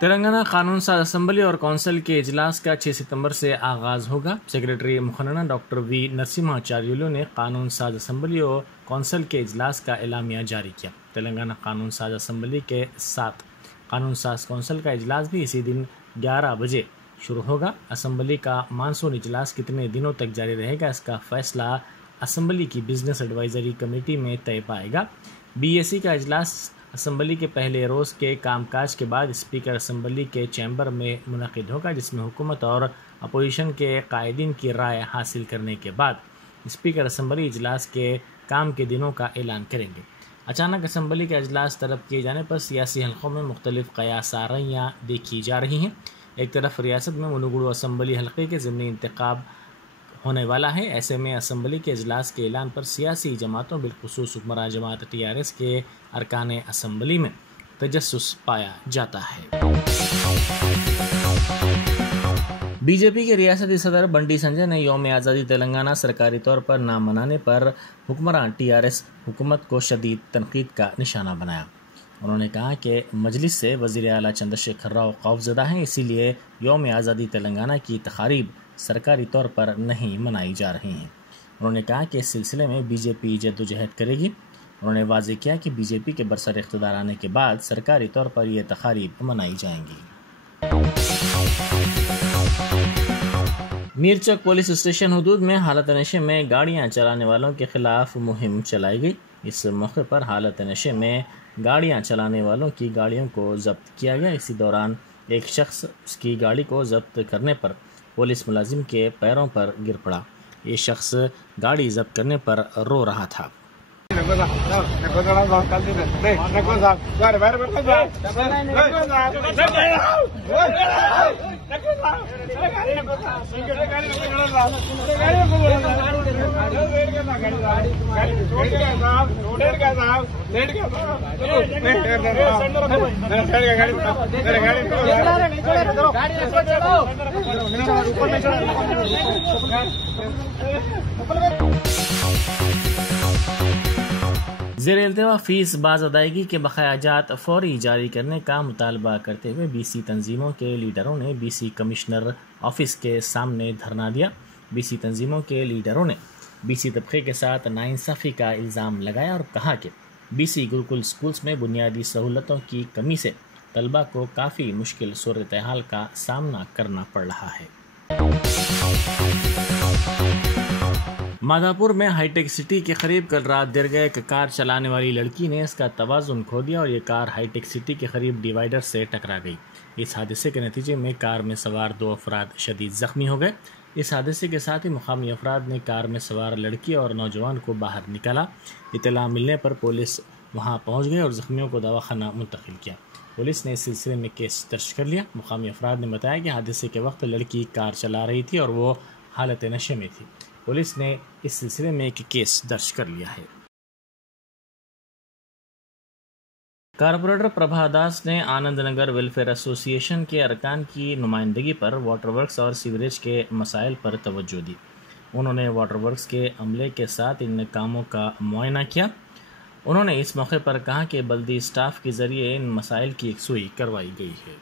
तेलंगाना कानून साज असम्बली और कौंसिल के इजलास का 6 सितंबर से आगाज होगा। सेक्रेटरी मुखन्ना डॉक्टर वी नरसिम्हाचार्युलु ने कानून साज असम्बली और कौंसिल के इजलास का एलामिया जारी किया। तेलंगाना कानून साज असम्बली के साथ कानून साज कौंसिल का इजलास भी इसी दिन 11 बजे शुरू होगा। असम्बली का मानसून इजलास कितने दिनों तक जारी रहेगा, इसका फैसला असम्बली की बिजनेस एडवाइजरी कमेटी में तय पाएगा। बीएसी का इजलास असम्बली के पहले रोज़ के कामकाज के बाद स्पीकर असम्बली के चैम्बर में मुनक़िद होगा, जिसमें हुकूमत और अपोजिशन के कायदीन की राय हासिल करने के बाद स्पीकर असम्बली इजलास के काम के दिनों का ऐलान करेंगे। अचानक असम्बली का इजलास तलब किए जाने पर सियासी हलकों में मुख्तलिफ क़यासारियाँ देखी जा रही हैं। एक तरफ रियासत में मुनुगुरु असम्बली हल्के के ज़िमनी इंतखाब होने वाला है। ऐसे में असम्बली के इजलास के ऐलान पर सियासी जमातों बिलखुसूस हुक्मरान जमात TRS के अरकान असम्बली में तजस्सुस पाया जाता है। बीजेपी के रियासती सदर बंडी संजय ने यौम आज़ादी तेलंगाना सरकारी तौर पर ना मनाने पर हुक्मरान TRS हुकूमत को शदीद तनकीद का निशाना बनाया। उन्होंने कहा कि मजलिस से वज़ीर आला चंद्रशेखर राव खौफज़दा हैं, इसीलिए यौम आज़ादी तेलंगाना की तक़ारीब सरकारी तौर पर नहीं मनाई जा रही हैं। उन्होंने कहा कि इस सिलसिले में बीजेपी जद्दोजहद करेगी। उन्होंने वाज़ेह किया कि बीजेपी के बरसर इक़्तिदार आने के बाद सरकारी तौर पर ये तक़ारीब मनाई जाएंगी। मीरचक पुलिस स्टेशन हुदूद में हालत नशे में गाड़ियां चलाने वालों के खिलाफ मुहिम चलाई गई। इस मौके पर हालत नशे में गाड़ियां चलाने वालों की गाड़ियों को जब्त किया गया। इसी दौरान एक शख्स उसकी गाड़ी को जब्त करने पर पुलिस मुलाजिम के पैरों पर गिर पड़ा। ये शख्स गाड़ी जब्त करने पर रो रहा था। ज़ेर-ए-इल्तिवा फीस बाज़ अदायगी के बकायाजात फौरी जारी करने का मुतालबा करते हुए BC तंजीमों के लीडरों ने BC कमिश्नर ऑफिस के सामने धरना दिया। BC तंजीमों के लीडरों ने BC तबके के साथ नाइंसाफ़ी का इल्ज़ाम लगाया और कहा कि BC गुरुकुल स्कूल्स में बुनियादी सहूलतों की कमी से तलबा को काफ़ी मुश्किल सूरत हाल का सामना करना पड़ रहा है। माधापुर में हाईटेक सिटी के करीब कल रात देर गए एक कार चलाने वाली लड़की ने इसका तवाज़ुन खो दिया और ये कार हाईटेक सिटी के करीब डिवाइडर से टकरा गई। इस हादसे के नतीजे में कार में सवार 2 अफराद शदीद ज़ख्मी हो गए। इस हादसे के साथ ही मुकामी अफराद ने कार में सवार लड़की और नौजवान को बाहर निकाला। इत्तला मिलने पर पुलिस वहां पहुंच गई और ज़ख्मियों को दवाखाना मुंतकिल किया। पुलिस ने इस सिलसिले में केस दर्ज कर लिया। मुकामी अफराद ने बताया कि हादसे के वक्त लड़की कार चला रही थी और वो हालत नशे में थी। पुलिस ने इस सिलसिले में एक केस दर्ज कर लिया है। कारपोरेटर प्रभा दास ने आनंद नगर वेलफेयर एसोसिएशन के अरकान की नुमाइंदगी पर वाटर वर्क्स और सीवरेज के मसाइल पर तवज्जो दी। उन्होंने वाटर वर्क्स के अमले के साथ इन कामों का मुआयना किया। उन्होंने इस मौके पर कहा कि बल्दी स्टाफ के जरिए इन मसाइल की यकसुई करवाई गई है।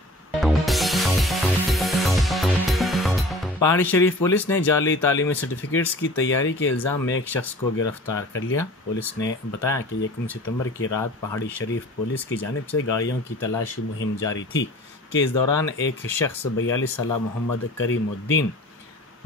पहाड़ी शरीफ पुलिस ने जाली तालीमी सर्टिफिकेट्स की तैयारी के इल्ज़ाम में एक शख्स को गिरफ्तार कर लिया। पुलिस ने बताया कि 1 सितंबर की रात पहाड़ी शरीफ पुलिस की जानिब से गाड़ियों की तलाशी मुहिम जारी थी कि इस दौरान एक शख्स 42 साल मोहम्मद करीमुद्दीन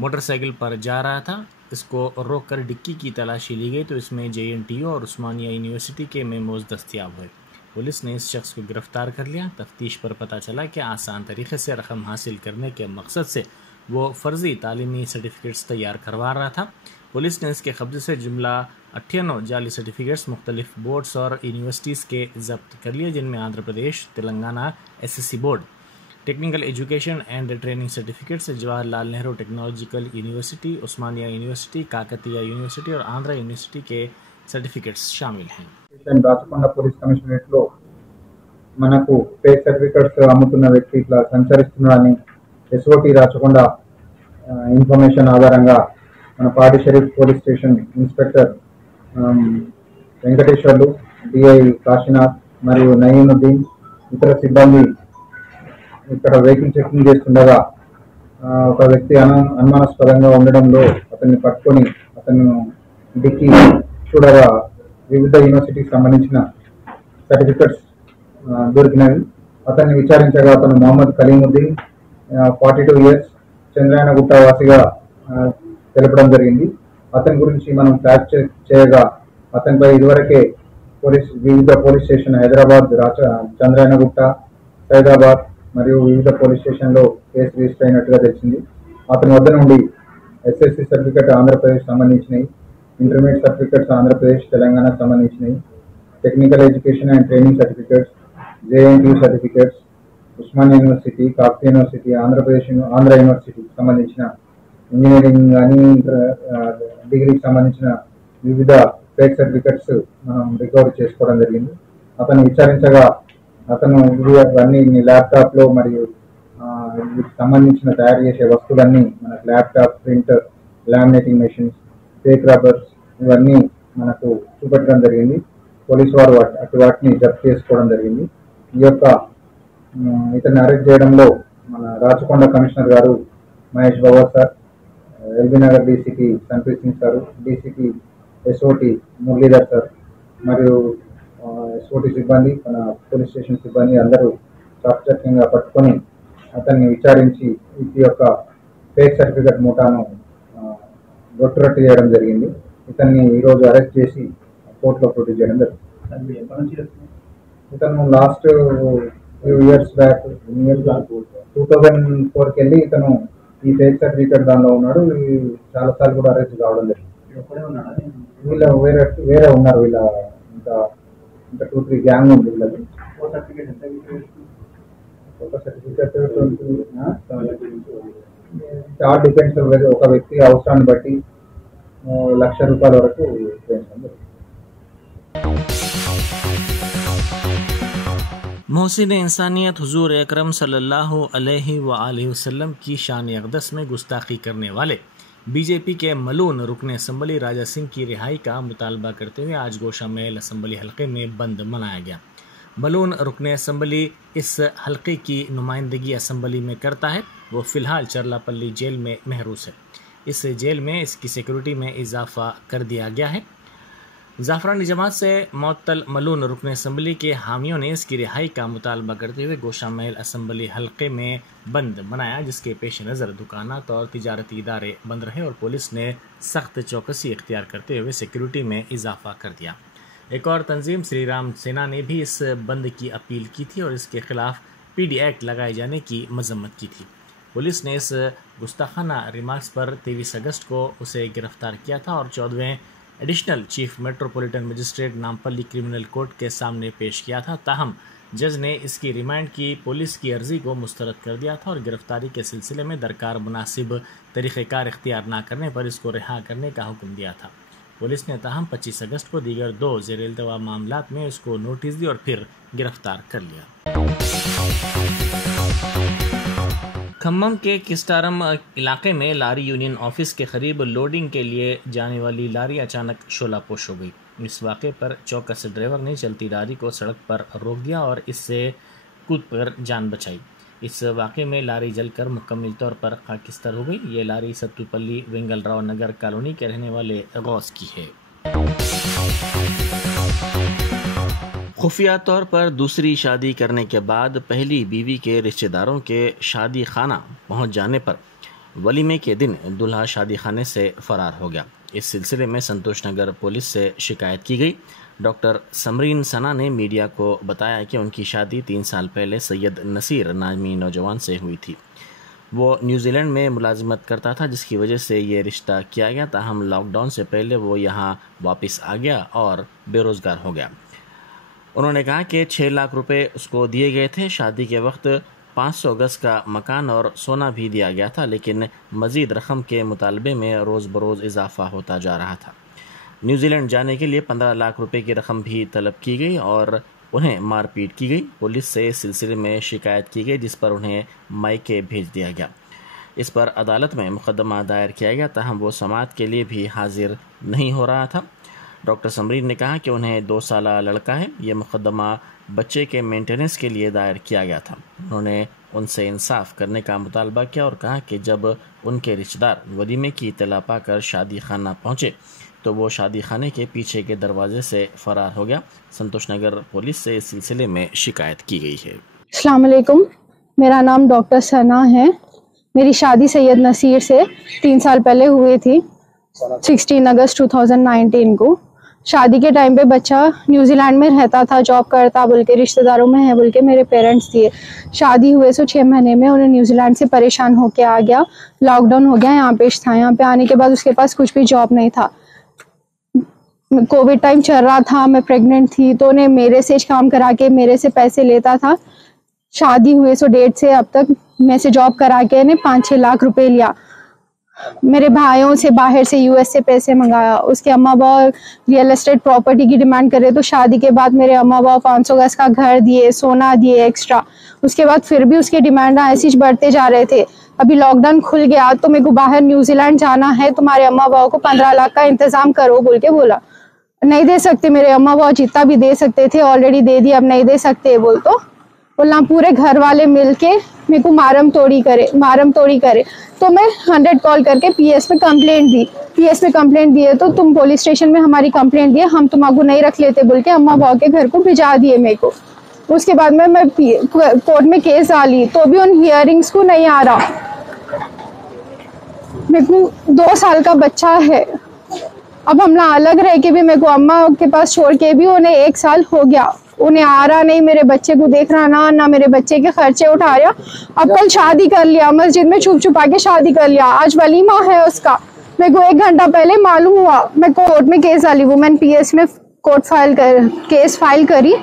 मोटरसाइकिल पर जा रहा था। इसको रोककर डिक्की की तलाशी ली गई तो इसमें JNTU और उस्मानिया यूनिवर्सिटी के मेमोज दस्तयाब हुए। पुलिस ने इस शख्स को गिरफ्तार कर लिया। तफ्तीश पर पता चला कि आसान तरीके से रकम हासिल करने के मकसद से वो फर्जी तालीमी सर्टिफिकेट्स तैयार करवा रहा था। पुलिस ने इसके कब्जे से जुमला 98 जाली सर्टिफिकेट्स मुख्तलिफ बोर्ड्स और यूनिवर्सिटीज़ के जब्त कर लिए, जिनमें Andhra Pradesh, Telangana SSC board, technical education and training certificates, Jawaharlal Nehru technological university, Osmania university, Kakatiya university और आंध्रा यूनिवर्सिटी के सर्टिफिकेट्स शामिल हैं। రాచకొండ పోలీస్ కమిషనరేట్ లో మనకు ఫేక్ సర్టిఫికెట్స్ అమ్ముతున్న వ్యక్తి ఇట్లా సంచరిస్తున్నాడని SOT రాచకొండ ఇన్ఫర్మేషన్ ఆధారంగా మన పాడి Sharif police station inspector Venkateswarlu, DI Kashinath మరియు నయీముద్దీన్ ఇతర సిబ్బంది ఇక్కడ వెహికల్ చెకింగ్ చేస్తుండగా ఒక వ్యక్తి అనుమానాస్పదంగా ఉండడంలో అతన్ని పట్టుకొని అతను డిక్కి చూడగా వివిధ యూనివర్సిటీకి సంబంధించిన సర్టిఫికెట్స్ దొరికినవి. అతన్ని విచారించగా అతను మొహమ్మద్ కలీముద్దీన్ 42 ఇయర్స్ చంద్రాయనగుట్ట వాసిగా తెలపడం జరిగింది. అతని గురించి మనం ట్రాక్ చేయగా అతనిపై ఇదివరకే వివిధ పోలీస్ స్టేషన్ హైదరాబాద్, చంద్రాయనగుట్ట, సైదాబాద్ మరియు వివిధ పోలీస్ స్టేషన్లో కేసు రిజిస్టర్ అయినట్టుగా తెలిసింది. అతని వద్ద నుండి ఎస్ఎస్సి సర్టిఫికెట్ ఆంధ్రప్రదేశ్ సంబంధించినవి, ఇంటర్మీడియట్ సర్టిఫికెట్స్ ఆంధ్రప్రదేశ్, తెలంగాణకు సంబంధించినవి, technical education and training certificates, JNTU certificates, Osmania university, Kakatiya university, Andhra యూనివర్సిటీకి సంబంధించిన ఇంజనీరింగ్ కానీ డిగ్రీకి సంబంధించిన వివిధ ఫేక్ సర్టిఫికెట్స్ మనం రికవరీ చేసుకోవడం జరిగింది. అతను విచారించగా అతను ఇవన్నీ ల్యాప్టాప్లో మరియు వీటికి సంబంధించిన తయారు చేసే వస్తువులన్నీ మనకు laptop, printer, laminating machines, fake rubbers ఇవన్నీ మనకు చూపెట్టడం జరిగింది. పోలీసు వారు వాటిని జప్తు చేసుకోవడం జరిగింది. ఈ యొక్క ఇతన్ని అరెస్ట్ చేయడంలో మన రాచకొండ కమిషనర్ గారు Mahesh Babu sir, LB Nagar DCP Sampreeth Singh sir, DCP SOT Muralidhar sir మరియు ఎస్ఓటి సిబ్బంది, మన పోలీస్ స్టేషన్ సిబ్బంది అందరూ చాకచక్యంగా పట్టుకొని అతన్ని విచారించి ఈ యొక్క ఫేక్ సర్టిఫికెట్ మూటాను రొట్టు చేయడం జరిగింది. ఇతన్ని ఈరోజు అరెస్ట్ చేసి కోర్టులో ప్రొడ్యూస్ చేయడం జరిగింది. ఇతను లాస్ట్ ఫ్యూ ఇయర్స్ బ్యాక్ 2004కి వెళ్ళి ఇతను ఈ ఫేక్ సర్టిఫికెట్ దానిలో ఉన్నాడు. చాలాసార్లు కూడా అరెస్ట్ కావడం జరిగింది. వీళ్ళ వేరే ఉన్నారు. వీళ్ళ ఇంకా 2-3 గ్యాంగ్ ఉంది వీళ్ళది. ఒక సర్టిఫికెట్ చాలా డిపెండ్స్. ఒక వ్యక్తి అవసరాన్ని బట్టి ₹1,00,000 వరకు పెంచడం. मोहसिन इंसानियत हुजूर अकरम सल्लल्लाहु अलैहि वसल्लम की शान अक़दस में गुस्ताखी करने वाले बीजेपी के मलून रुकन असम्बली राजा सिंह की रिहाई का मुतालबा करते हुए आज गोशा महल असम्बली हल्के में बंद मनाया गया। मलून रुकन असम्बली इस हल्के की नुमाइंदगी असम्बली में करता है। वो फ़िलहाल चरलापल्ली जेल में महरूस है। इस जेल में इसकी सिक्योरिटी में इजाफा कर दिया गया है। ज़ाफ़रानी जमात से मुअत्तल मलून रुकन असम्बली के हामियों ने इसकी रिहाई का मुतालबा करते हुए गोशा महल असम्बली हल्के में बंद बनाया, जिसके पेश नज़र दुकानात और तिजारती इदारे बंद रहे और पुलिस ने सख्त चौकसी इख्तियार करते हुए सिक्योरिटी में इजाफा कर दिया। एक और तंजीम श्री राम सेना ने भी इस बंद की अपील की थी और इसके खिलाफ PD एक्ट लगाए जाने की मजम्मत की थी। पुलिस ने इस गुस्ताखाना रिमार्क्स पर 23 अगस्त को उसे गिरफ्तार किया था और 14वें additional chief metropolitan magistrate Nampally criminal court के सामने पेश किया था। ताहम जज ने इसकी रिमांड की पुलिस की अर्जी को मुस्तरद कर दिया था और गिरफ्तारी के सिलसिले में दरकार मुनासिब तरीक़ेकार इख्तियार न करने पर इसको रिहा करने का हुक्म दिया था। पुलिस ने ताहम 25 अगस्त को दीगर 2 ज़ेर-ए-इल्तवा मामलात में इसको नोटिस दी और फिर गिरफ्तार कर लिया। खम्मम के किस्टारम इलाके में लारी यूनियन ऑफिस के करीब लोडिंग के लिए जाने वाली लारी अचानक शोलापोश हो गई। इस वाक़े पर चौकस ड्राइवर ने चलती लारी को सड़क पर रोक दिया और इससे कूद कर जान बचाई। इस वाक़े में लारी जलकर मुकम्मल तौर पर खाकिस्तर हो गई। ये लारी सत्तूपल्ली वेंगलराव नगर कॉलोनी के रहने वाले गौस की है। खुफिया तौर पर दूसरी शादी करने के बाद पहली बीवी के रिश्तेदारों के शादी खाना पहुंच जाने पर वलीमे के दिन दूल्हा शादी खाने से फरार हो गया। इस सिलसिले में संतोष नगर पुलिस से शिकायत की गई। डॉक्टर समरीन सना ने मीडिया को बताया कि उनकी शादी 3 साल पहले सैयद नसीर नामी नौजवान से हुई थी। वो न्यूजीलैंड में मुलाजिमत करता था, जिसकी वजह से ये रिश्ता किया गया। ताहम लॉकडाउन से पहले वो यहाँ वापस आ गया और बेरोज़गार हो गया। उन्होंने कहा कि 6 लाख रुपए उसको दिए गए थे। शादी के वक्त 500 गज का मकान और सोना भी दिया गया था, लेकिन मज़ीद रकम के मुतालबे में रोज़ बरोज़ इजाफा होता जा रहा था। न्यूजीलैंड जाने के लिए 15 लाख रुपए की रकम भी तलब की गई और उन्हें मारपीट की गई। पुलिस से इस सिलसिले में शिकायत की गई, जिस पर उन्हें मायके भेज दिया गया। इस पर अदालत में मुकदमा दायर किया गया, ताहम वो समाअत के लिए भी हाजिर नहीं हो रहा था। डॉक्टर समरीन ने कहा कि उन्हें 2 साल लड़का है। ये मुकदमा बच्चे के मेंटेनेंस के लिए दायर किया गया था। उन्होंने उनसे इंसाफ करने का मुतालबा किया और कहा कि जब उनके रिश्तेदार वलीमे की इत्तला पाकर शादी खाना पहुंचे तो वो शादी खाने के पीछे के दरवाजे से फरार हो गया। संतोष नगर पुलिस से इस सिलसिले में शिकायत की गई है। अस्सलाम वालेकुम, मेरा नाम डॉक्टर सना है। मेरी शादी सैयद नसीर से 3 साल पहले हुई थी, 16 अगस्त 2019 को। शादी के टाइम पे बच्चा न्यूजीलैंड में रहता था, जॉब करता बोल के, रिश्तेदारों में है बोल के मेरे पेरेंट्स दिए। शादी हुए 6 महीने में उन्हें न्यूजीलैंड से परेशान होके आ गया। लॉकडाउन हो गया, यहाँ पेश था। यहाँ पे आने के बाद उसके पास कुछ भी जॉब नहीं था। कोविड टाइम चल रहा था, मैं प्रेग्नेंट थी, तो उन्हें मेरे से काम करा के मेरे से पैसे लेता था। शादी हुए 1.5 से अब तक मैं से जॉब करा के इन्हें 5-6 लाख रुपए लिया। मेरे भाइयों से बाहर से यूएस से पैसे मंगाया। उसके अम्मा बाप रियल एस्टेट प्रॉपर्टी की डिमांड करे तो शादी के बाद मेरे अम्मा बाप 500 गज का घर दिए, सोना दिए एक्स्ट्रा। उसके बाद फिर भी उसके डिमांड ऐसे ही बढ़ते जा रहे थे। अभी लॉकडाउन खुल गया तो मेरे को बाहर न्यूजीलैंड जाना है, तुम्हारे अम्मा बाप को 15 लाख का इंतजाम करो बोल के बोला। नहीं दे सकते, मेरे अम्मा बाप जितना भी दे सकते थे ऑलरेडी दे दिया, अब नहीं दे सकते बोल तो बोलना। पूरे घर वाले मिलके मेरे को मारम तोड़ी करे तो मैं 100 कॉल करके पीएस में कंप्लेंट दी। पीएस में कंप्लेंट दिए तो तुम पुलिस स्टेशन में हमारी कंप्लेंट दिए, हम तुमको नहीं रख लेते बोल के अम्मा बाप के घर को भिजा दिए मेरे को। उसके बाद में मैं कोर्ट में केस डाली तो भी उन हियरिंग्स को नहीं आ रहा। मेरे को 2 साल का बच्चा है। अब हम ना अलग रह के भी मेरे को अम्मा के पास छोड़ के भी उन्हें 1 साल हो गया। उन्हें आ रहा नहीं, मेरे बच्चे को देख रहा ना मेरे बच्चे के खर्चे उठा रहा। अब कल शादी कर लिया, मस्जिद में छुप छुपा के शादी कर लिया। आज वलीमा है उसका, मेरे को 1 घंटा पहले मालूम हुआ। मैं कोर्ट में केस डाली, वुमेन पीएस में केस फाइल करी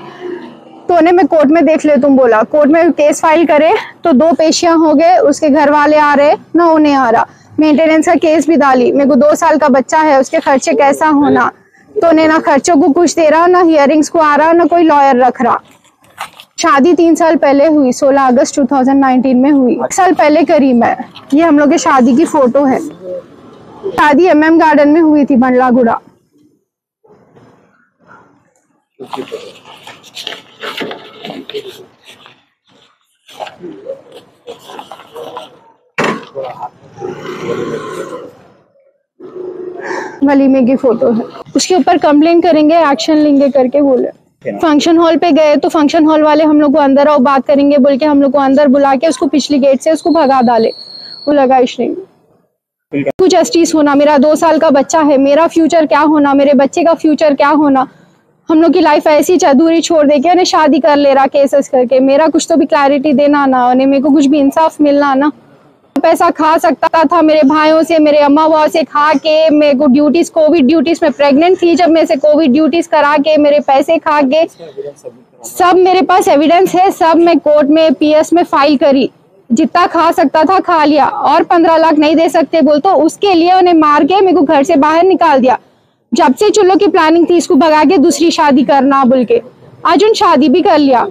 तो उन्हें मैं कोर्ट में देख ले तुम बोला। कोर्ट में केस फाइल करे तो 2 पेशियां हो गए, उसके घर वाले आ रहे ना उन्हें आ रहा। मेंटेनेंस का केस भी डाली, मेरे को 2 साल का बच्चा है, उसके खर्चे कैसा होना, तो उन्हें ना खर्चों को कुछ दे रहा, ना हियरिंग्स को आ रहा, ना कोई लॉयर रख रहा। शादी 3 साल पहले हुई, 16 अगस्त 2019 में हुई। 1 साल पहले करी मैं। ये हम लोग के शादी की फोटो है। शादी MM गार्डन में हुई थी, बंडलागुड़ा। वलीमे की फोटो है। उसके ऊपर कंप्लेंट करेंगे, एक्शन लेंगे करके बोले। फंक्शन हॉल पे गए तो फंक्शन हॉल वाले हम लोग को अंदर आओ बात करेंगे बोल के हम लोग को अंदर बुला के उसको पिछली गेट से उसको भगा डाले। वो लगा नहीं कुछ जस्टिस होना। मेरा 2 साल का बच्चा है, मेरा फ्यूचर क्या होना, मेरे बच्चे का फ्यूचर क्या होना। हम लोग की लाइफ ऐसी अधूरी छोड़ दे के उन्हें शादी कर ले रहा केसेस करके। मेरा कुछ तो भी क्लैरिटी देना ना, उन्हें मेरे को कुछ भी इंसाफ मिलना ना। पैसा खा सकता था मेरे भाइयों से, मेरे अम्मा बाबा से खा के। मेरे को ड्यूटीज, कोविड ड्यूटीज में प्रेग्नेंट थी जब मैं से कोविड ड्यूटीज करा के मेरे पैसे खा के, सब मेरे पास एविडेंस है। सब मैं कोर्ट में पीएस में फाइल करी, जितना खा सकता था खा लिया। और 15 लाख नहीं दे सकते बोल तो उसके लिए उन्हें मार के मेरे को घर से बाहर निकाल दिया। जब से चुल्लो की प्लानिंग थी इसको भगा के दूसरी शादी करना बोल के, आज उन शादी भी कर लिया।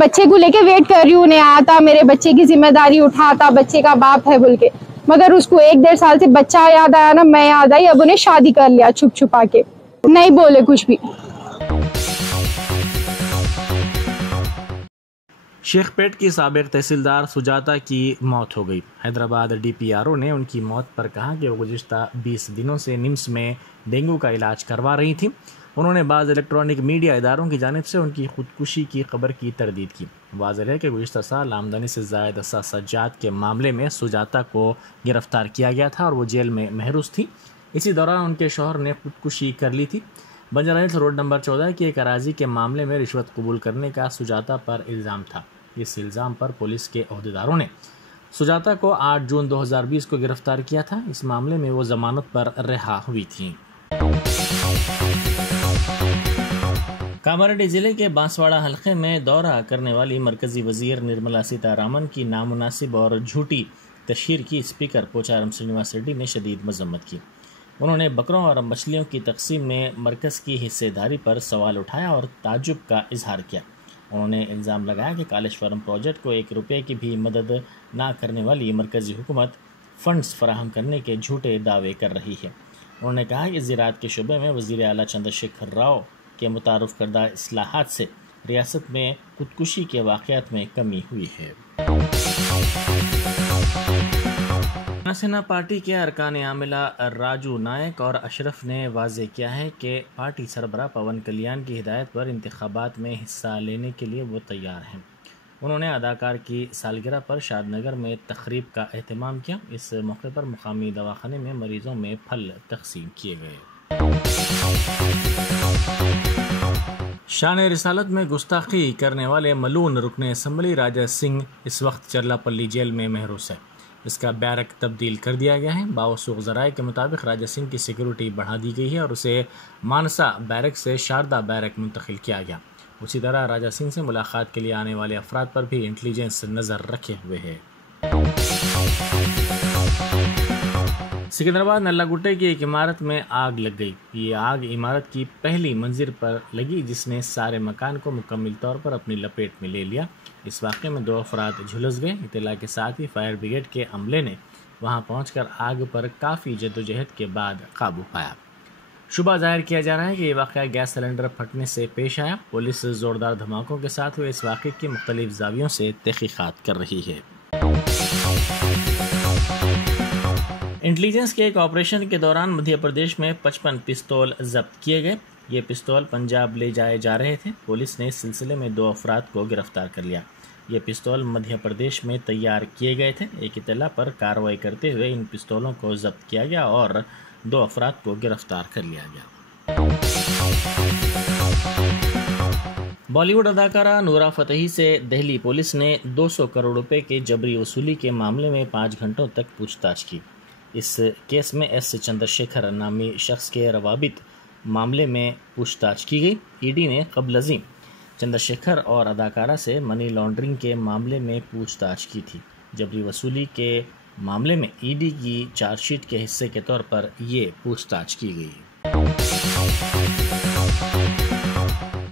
बच्चे को लेके वेट कर रही हूँ, उन्हें आता, मेरे बच्चे की जिम्मेदारी उठाता, बच्चे का बाप है बोल के। मगर उसको 1-1.5 साल से बच्चा याद आया ना, मैं याद आई। अब उन्हें शादी कर लिया छुप छुपा के, नहीं बोले कुछ भी। शेखपेट की साबिक तहसीलदार सुजाता की मौत हो गई। हैदराबाद DPRO ने उनकी मौत पर कहा कि वो गुज़िश्ता 20 दिनों से निम्स में डेंगू का इलाज करवा रही थी। उन्होंने बाज़ इलेक्ट्रॉनिक मीडिया इदारों की जानिब से उनकी खुदकुशी की खबर की तरदीद की। वाज़ेह है कि गुज़िश्ता साल आमदनी से ज़ायद सजात के मामले में सुजाता को गिरफ्तार किया गया था और वो जेल में महरूस थी। इसी दौरान उनके शौहर ने खुदकुशी कर ली थी। बंजारा हिल्स रोड नंबर 14 की एक अराजी के मामले में रिश्वत कबूल करने का सुजाता पर इल्ज़ाम था। इस इल्ज़ाम पर पुलिस के अहदेदारों ने सुजाता को 8 जून 2020 को गिरफ्तार किया था। इस मामले में वो ज़मानत पर रिहा हुई थी। कामारेड्डी ज़िले के बांसवाड़ा हलके में दौरा करने वाली मरकज़ी वज़ीर निर्मला सीतारामन की नामुनासिब और झूठी तशहीर की स्पीकर पोचारम श्रीनिवास रेड्डी ने शदीद मज़म्मत की। उन्होंने बकरों और मछलियों की तकसीम में मरकज़ की हिस्सेदारी पर सवाल उठाया और ताज्जुब का इजहार किया। उन्होंने इल्ज़ाम लगाया कि कालेश्वरम प्रोजेक्ट को 1 रुपये की भी मदद ना करने वाली मरकज़ी हुकूमत फ़ंड्स फराहम करने के झूठे दावे कर रही है। उन्होंने कहा कि ज़राअत के शुबे में वज़ीर आला चंद्रशेखर राव के मुतारुफ करदा इस्लाहात से रियासत में खुदकुशी के वाक़यात में कमी हुई है। शिवसेना पार्टी के अरकान आमिला राजू नायक और अशरफ ने वाज़ेह किया है कि पार्टी सरबराह पवन कल्याण की हिदायत पर इंतखाबात में हिस्सा लेने के लिए वो तैयार हैं। उन्होंने अदाकार की सालगिरह पर शादनगर में तकरीब का एहतमाम किया। इस मौके पर मुकामी दवाखाने में मरीजों में फल तकसीम किए गए। शान रिसालत में गुस्ताखी करने वाले मलून रुकने असम्बली राजा सिंह इस वक्त चरलापल्ली जेल में महरूस है। इसका बैरक तब्दील कर दिया गया है। बावसूख ज़राए के मुताबिक राजा सिंह की सिक्योरिटी बढ़ा दी गई है और उसे मानसा बैरक से शारदा बैरक मुंतकिल किया गया। उसी तरह राजा सिंह से मुलाकात के लिए आने वाले अफराद पर भी इंटेलिजेंस नज़र रखे हुए है। सिकंदराबाद नल्लागुट्टे की एक इमारत में आग लग गई। ये आग इमारत की पहली मंजिल पर लगी, जिसने सारे मकान को मुकम्मल तौर पर अपनी लपेट में ले लिया। इस वाक़े में 2 अफराद झुलस गए। इत्तला के साथ ही फायर ब्रिगेड के अमले ने वहां पहुंचकर आग पर काफ़ी जद्दोजहद के बाद काबू पाया। शुबा जाहिर किया जा रहा है कि ये वाक़या गैस सिलेंडर फटने से पेश आया। पुलिस ज़ोरदार धमाकों के साथ हुए इस वाक़े की मुख्तलिफ ज़ावियों से तहक़ीक़ात कर रही है। इंटेलिजेंस के एक ऑपरेशन के दौरान मध्य प्रदेश में 55 पिस्तौल जब्त किए गए। ये पिस्तौल पंजाब ले जाए जा रहे थे। पुलिस ने इस सिलसिले में 2 अफराद को गिरफ्तार कर लिया। ये पिस्तौल मध्य प्रदेश में तैयार किए गए थे। एक इत्तला पर कार्रवाई करते हुए इन पिस्तौलों को जब्त किया गया और 2 अफराद को गिरफ्तार कर लिया गया। बॉलीवुड अदाकारा नूरा फतेही से दिल्ली पुलिस ने 200 करोड़ रुपए के जबरी वसूली के मामले में 5 घंटों तक पूछताछ की। इस केस में एस चंद्रशेखर नामी शख्स के रवाबित मामले में पूछताछ की गई। ईडी ने क़ब्ल अज़ीम चंद्रशेखर और अदाकारा से मनी लॉन्ड्रिंग के मामले में पूछताछ की थी। जबरी वसूली के मामले में ईडी की चार्जशीट के हिस्से के तौर पर ये पूछताछ की गई।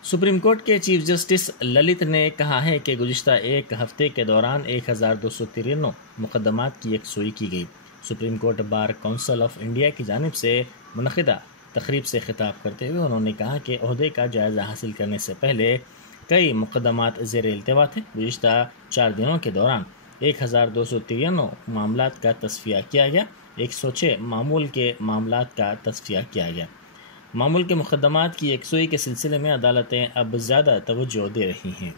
सुप्रीम कोर्ट के चीफ जस्टिस ललित ने कहा है कि गुज़िश्ता एक हफ्ते के दौरान 1293 मुकदमात की यकसुई की गई। Supreme court bar council of India की जानिब से मुनक़िदा तकरीब से खिताब करते हुए उन्होंने कहा कि ओहदे का जायज़ा हासिल करने से पहले कई मुकदमात ज़ेर इल्तिवा थे। गुज़िश्ता 4 दिनों के दौरान 1293 मामलात का तस्फिया किया गया। 106 मामूल के मामलात का तस्फिया किया गया। मामूल के मुकदमात की यकसुई के सिलसिले में अदालतें अब ज़्यादा तवज्जो दे रही हैं।